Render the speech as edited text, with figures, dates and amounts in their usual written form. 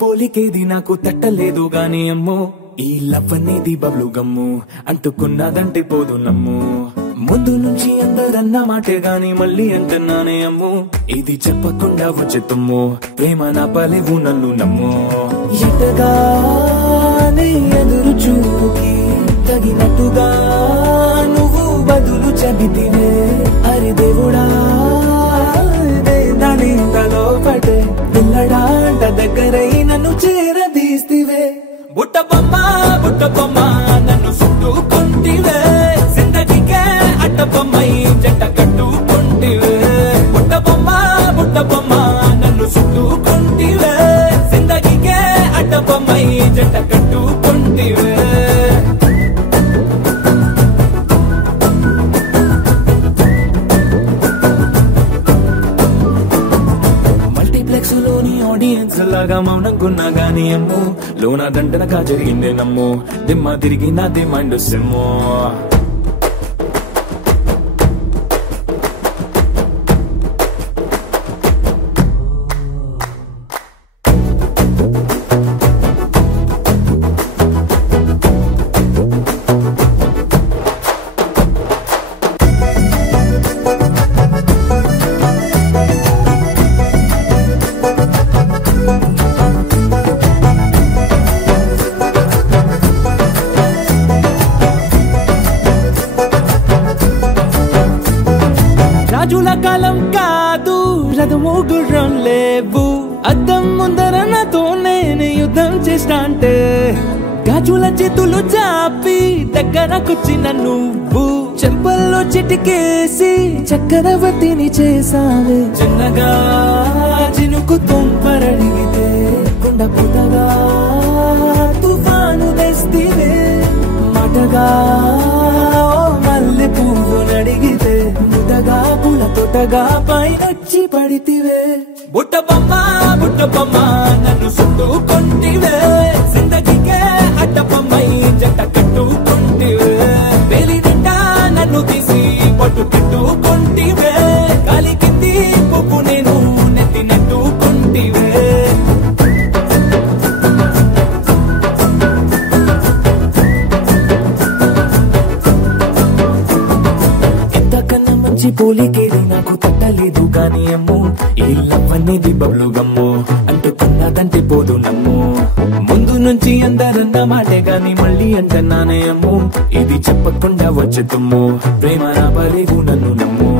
పోలికేది నాకు తట్టలేదు గాని అమ్మో ఈ లవ్ అనేది బబ్లు గమ్ము అంటుకున్నదంటే పోదు నమ్ము ముందు నుంచి అందరన్న మాటే గాని మళ్ళీ అంటున్నానే అమ్ము ఇది చెప్పకుండా వచ్చే తుమ్ము ప్రేమ నా పలేవు నన్ను నమ్ము ఎటగానే ఎదురు చూకి తగినట్టుగా నువ్వు బదులు చెబితివే అరే దేవుడా దాని తలో పటే పిల్లడాంట దగ్గరై నన్ను చేరదీస్తివే బుట్ట బొమ్మ నన్ను చుట్టుకుంటివే జిందగీకే అట్ట బొమ్మై జంట కట్టుకుంటివే బుట్ట బొమ్మ నన్ను చుట్టుకుంటివే జిందగీకే అట్ట బొమ్మై జంట కట్టుకుంటివే లోని ఆడియన్స్ లాగా మౌనంకున్నా గానీ అమ్ము లోన దండనగా జరిగిందే నమ్ము దిమ్మ తిరిగి నాది మైండ్ సిమ్ము రాజుల కాలం కాదు రథము గుర్రం లేవు అద్దం ముందర నాతో నేను యుద్ధం చేస్తా అంటే గాజుల చేతులు చాపి దగ్గరకొచ్చిన నువ్వు చెంపల్లో చిటికేసి చక్రవర్తిని చేసావే చిన్నగా చినుకు తుంపరడిగితే కొండ పుటగా తుఫాను తెస్తివే మాటగా మల్లె పువ్వు నడిగితే ముటగా పుల తొటగా పైనొచ్చి పడితివే బుట్ట బొమ్మ నన్ను చుట్టుకుంటివే జిందగీకే అడ్డ బొమ్మై జంట కట్టుకుంటివే వేలి నిండా నన్ను తీసి పట్టు కట్టుకుంటివే గాలి కింది పువ్వు నేను నెత్తి నెట్టుకుంటివే పోలికేది నాకు తట్టలేదు గాని అమ్ము ఈ లవ్ అనేది బబ్లు గమ్ము అంటుకున్నదంటే పోదు నమ్ము ముందు నుంచి అందరన్న మాటే గాని మళ్ళీ అంటున్నానే అమ్ము ఇది చెప్పకుండా వచ్చే తుమ్ము ప్రేమ నా పలేవు నన్ను నమ్ము